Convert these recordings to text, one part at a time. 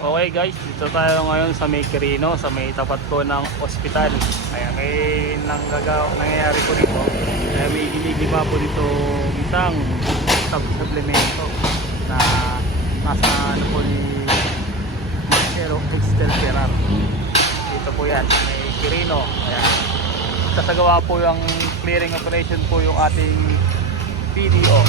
Okay guys, dito tayo ngayon sa may Quirino, sa may tapat po ng ospital. Kaya may nangyayari po dito. Kaya may ginigima po dito isang supplemento na nasa ano po ni Marcelo Excel Ferrar. Dito po yan, sa may Quirino. Kaya kasagawa po yung clearing operation po yung ating PDO.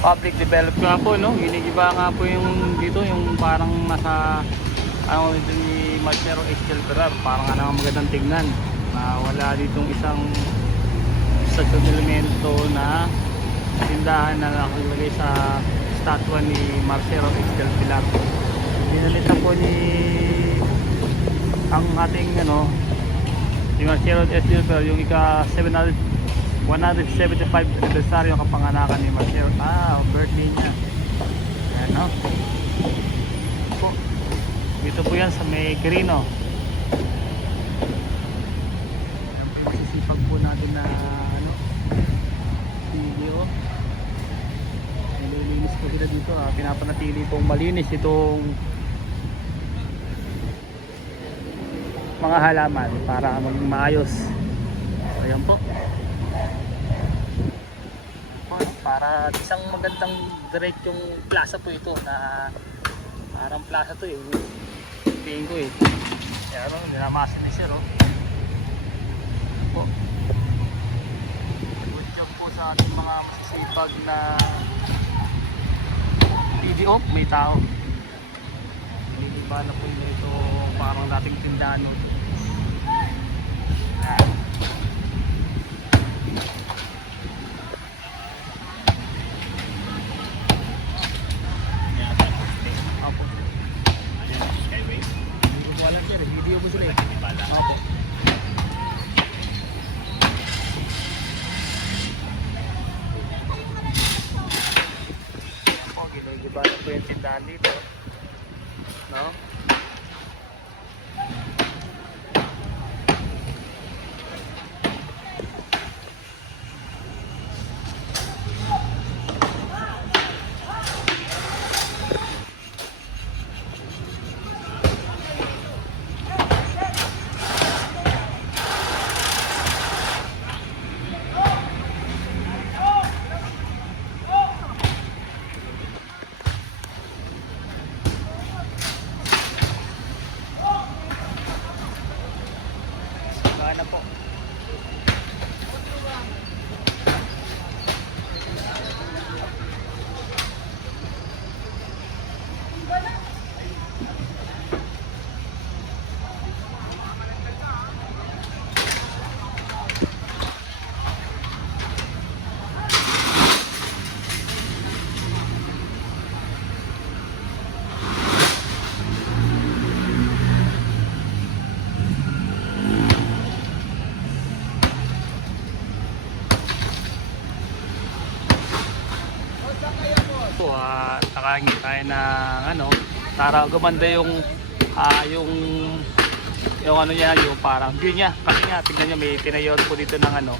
Public development nga po, no? Ginigiba nga po yung dito, yung parang nasa ano dito ni Marcelo Excel Ferrar. Parang nga naman magandang tingnan na wala ditong isang elemento na tindahan na nakalagay sa statwa ni Marcelo Excel Ferrar. Dinalitan po ni ang ating ano ni Marcelo Excel Ferrar yung ika 175 anibersaryo kapanganakan ni Marcelo. Birthday niya. Ayan, no? Po. Dito po yan sa may Quirino. Ayan po yung masisipag po natin na ano, video. Nililinis po sila dito. Pinapanatili pong malinis itong mga halaman para maging maayos. Ayan po. Para isang magandang diretsong plaza po ito na parang plaza to tingin ko kaya ano, nilamasin ni sir po. Good job po sa ating mga masisipag na PDO, may tao. Niliba na po ito parang dating tindahan. Video po sila Opo. Ginigiba na po yung tindahan dito. No? Na po. Nakahingi tayo ng ano para gumanda yung yung ano niya, yung parang view niya kasi nga tingnan niyo may tinayon po dito ng ano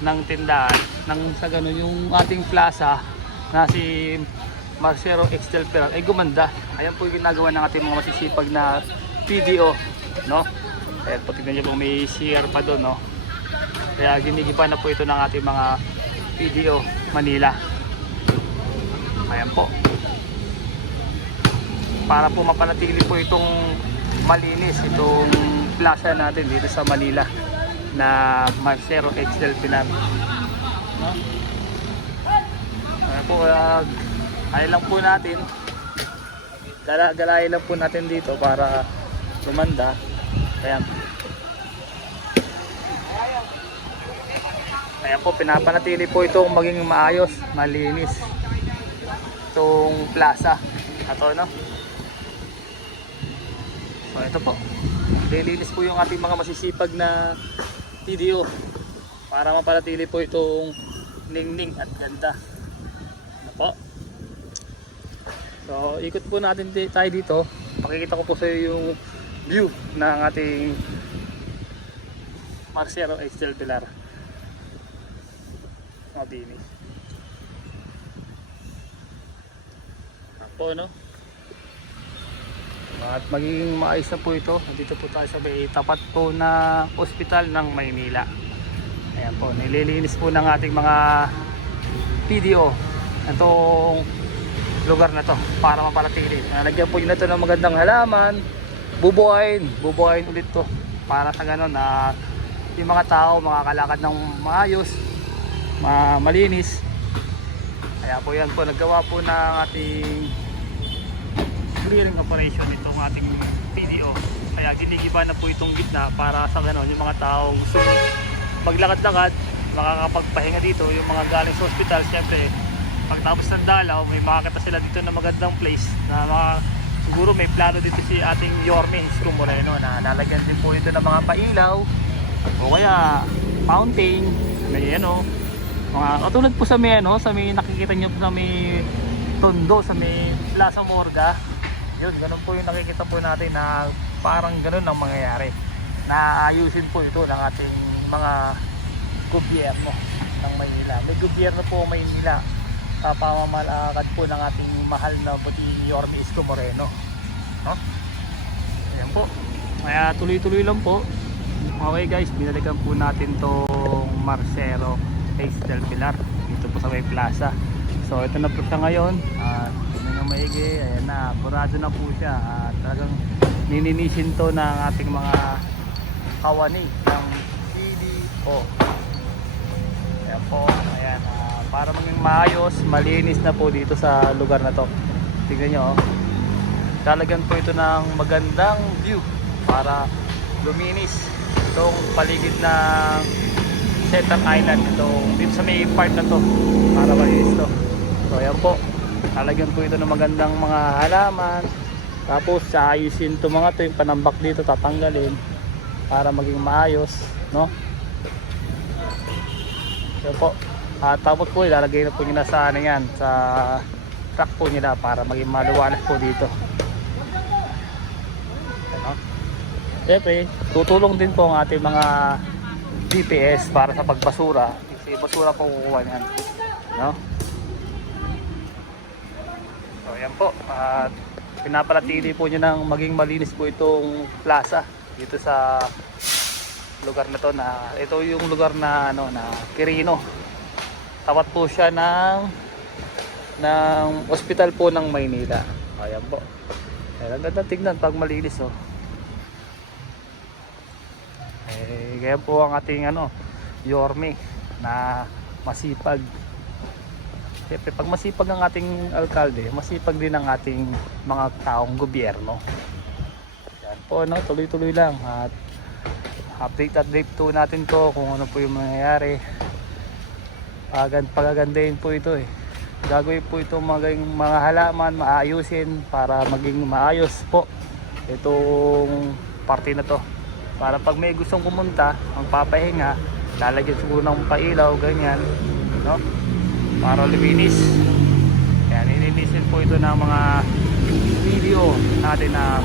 ng tindahan ng sa ganun yung ating plaza na si Marcelo Excel Ferrar ay gumanda. Ayan po yung ginagawa ng ating mga masisipag na PDO, no? Ayan po, tingnan niyo po may CR pa doon, no? Kaya ginigiba na po ito ng ating mga PDO Manila. Ayan po. Para po mapanatili po itong malinis, itong plaza natin dito sa Manila na Marcelo Excel Ferrar. No? Ayan po, ayaw lang po natin. Galayin lang po natin dito para lumanda. Ayan. Ayan po, pinapanatili po itong maging maayos, malinis. Itong plaza. Ito, no? So ito po, nililinis po yung ating mga masisipag na PDO para mapanatili po itong ningning at ganda. Ano po? So ikot po natin tayo dito. Pakikita ko po sa iyo yung view ng ating Marcelo Excel Ferrar. Mabini. Ako, no? At magiging maayos na po ito. Dito po tayo sa may tapat po na ospital ng Maynila. Ayan po, nililinis po ng ating mga PDO itong lugar na to para mapanatili. Nalagyan po nila ito ng magandang halaman, bubuhayin ulit to para sa ganun na yung mga tao makakalakad ng maayos, malinis. Kaya po yan po, naggawa po ng ating clearing operation itong ating PDO. Kaya ginigiba na po itong gitna para sa ganun yung mga tao gusto maglakad-lakad, makakapagpahinga dito. Yung mga galing sa hospital, syempre pagtapos ng dalaw may makakita sila dito na magandang place na siguro may plano dito si ating Yorme Isko Moreno na lalagyan din po ito ng mga pailaw o kaya fountain, may mga katulad po sa may sa may nakikita nyo sa may Tondo, sa may Plaza Morga. Yun, ganun po yung nakikita po natin na parang ganun ang mangyayari na ayusin po ito ng ating mga gobyerno ng Maynila. May gobyerno po Maynila sa pamamalakad po ng ating mahal na po si Yorme Isko Moreno, no? Ayan po, kaya tuloy-tuloy lang po. Okay guys, binalikan po natin tong Marcero Place del Pilar dito po sa may plaza. So ito na po siya ngayon at tignan nyo maigi, ayan na, burado na po siya at talagang nininisin to ng ating mga kawani ng PDO. Ayan po, ayan, para maging maayos, malinis na po dito sa lugar na to. Tignan nyo, talagang po ito ng magandang view para luminis itong paligid ng Center Island ito, dito sa may part na to para malinis to. So ayan po, talagyan po ito ng magandang mga halaman, tapos ayusin to mga to, yung panambak dito tatanggalin para maging maayos, no? Ayan po, tapos po ilalagay na po nila sa yan, sa truck po nila para maging maluwalas po dito. Ano? Siyempre tutulong din po ang ating mga GPS para sa pagbasura, kasi basura po kukuha niyan, no? So yan po, at pinapalatili po nyo ng maging malinis po itong plaza dito sa lugar na to, na ito yung lugar na na Quirino. Tapat po siya ng ospital po ng Maynila. Ayan po, ang ganda tignan pag malinis, oh. Kaya po ang ating Yorme na masipag. Siyempre pag masipag ang ating alkalde, masipag din ang ating mga taong gobyerno. Yan po, tuloy-tuloy lang at update po natin to kung ano po yung mangyayari. Pagagandahin po ito gagawin po ito mga halaman, maayusin para maging maayos po itong parte na to, para pag may gustong pumunta magpapahinga, lalagyan siguro ng pailaw ganyan, no? Para luminis. Yan, nilinisin po ito ng mga video natin na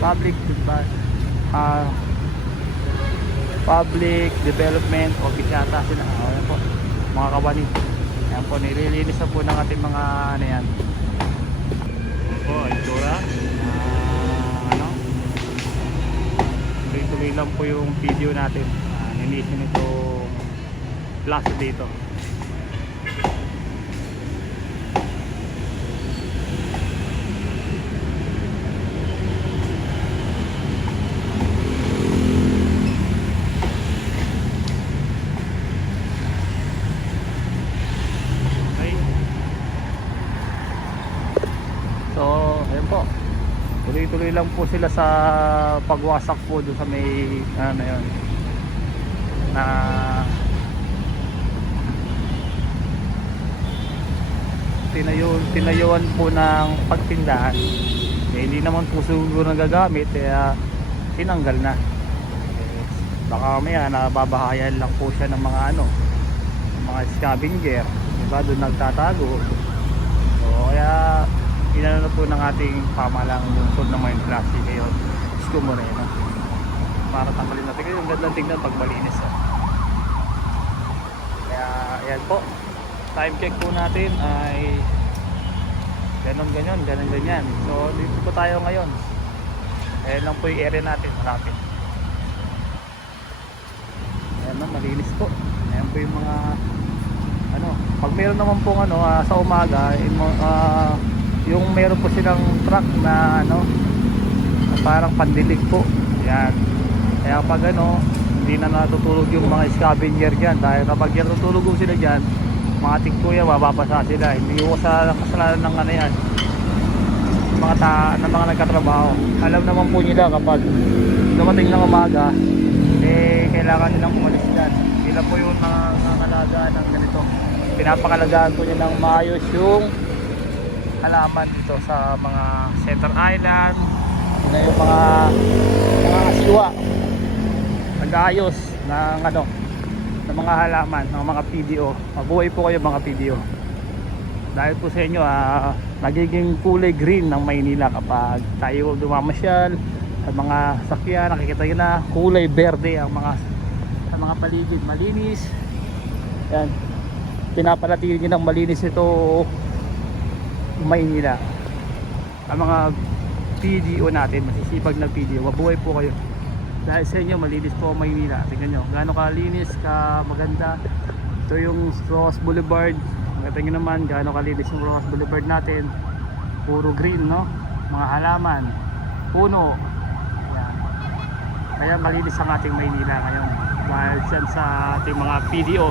public development office yata sila. Ayan po, mga kawani. Ayan po, nililinis na po ng ating mga yan. Ayan po, itsura. Tuloy-tuloy lang po yung video natin. Nilinisin itong plaza dito. Tuloy-tuloy lang po sila sa pagwasak po doon sa may yun na tinayuan po ng pagtindahan. Hindi naman po siguro nagagamit, kaya tinanggal na. Baka maya nababahayan lang po siya ng mga mga scavenger, diba, doon nagtatago. So kaya inano na po ng ating pamahalang lungsod ng Maynila si Mayor Isko Moreno para tanggalin natin. Yung gandang tignan pag malinis. Kaya ayan po, time check po natin ay ganon ganyan. So dito po tayo ngayon. Ayan lang po yung area natin, malapit. Ayan na, malinis po. Ayan po yung mga ano, pag meron naman pong ano, sa umaga yung meron po silang truck na ano, parang pandilig po. Ayan. Kaya pag ano, hindi na natutulog yung mga scavenger dyan, dahil kapag yan natutulog sila dyan, mga tiktuya, mababasa sila. Hindi ko sa kasalanan ng ano yan, ng mga nagkatrabaho. Alam naman po nila kapag dumating ng umaga, eh kailangan nilang umalis dyan. Sila po yung nangangalagaan ng ganito. Pinapakalagaan po nila ng maayos yung halaman dito sa mga Center Island na yung mga asiwa, nag-aayos ng ano, ng mga halaman, ng mga PDO. Mabuhay po kayo mga PDO. Dahil po sa inyo, nagiging kulay green ng Maynila kapag tayo dumamasyal sa mga sakyan. Nakikita nyo na kulay berde ang mga sa mga paligid, malinis. Yan, pinapanatili nyo ng malinis ito Maynila. Ang mga PDO natin, masisipag na PDO, mabuhay po kayo. Dahil sa inyo, malinis po ang Maynila. Tingnan nyo, gaano kalinis, maganda. Ito yung Ross Boulevard. Makita nyo naman, gaano kalinis yung Ross Boulevard natin. Puro green, no? Mga halaman, puno. Ayan. Kaya malinis ang ating Maynila ngayon. Dahil dyan sa ating mga PDO.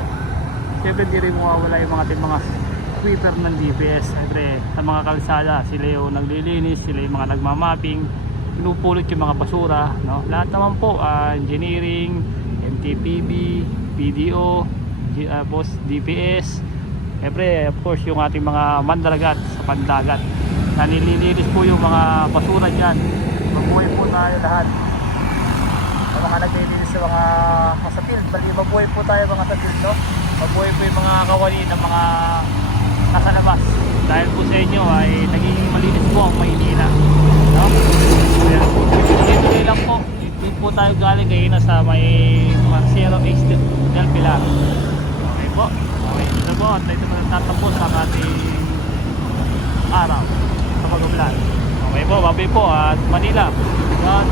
Siyempre, hindi rin mawawala yung mga ating mga sweeper ng DPS. Siyempre, sa mga kalsada, sila yung naglilinis, sila yung mga nagmamapping, pinupulot yung mga basura, no? Lahat naman po, engineering, MTPB, PDO, DPS, siyempre of course yung ating mga mandaragat sa pandagat na nililinis po yung mga basura dyan. Mabuhay po tayo lahat sa mga naglilinis sa mga sa field. Mabuhay po tayo mga sa field, no? Mabuhay po yung mga kawali ng mga nasa labas, dahil po sa inyo ay nagiging malinis po ang Maynila, no? Tuloy lang po, hindi po tayo galing ngayon na sa may Marcelo X del Pilar. Okay po, okay, ito po, at ito po natatapos ang ating araw sa pag-vlog. Okay po, babi po at Manila. God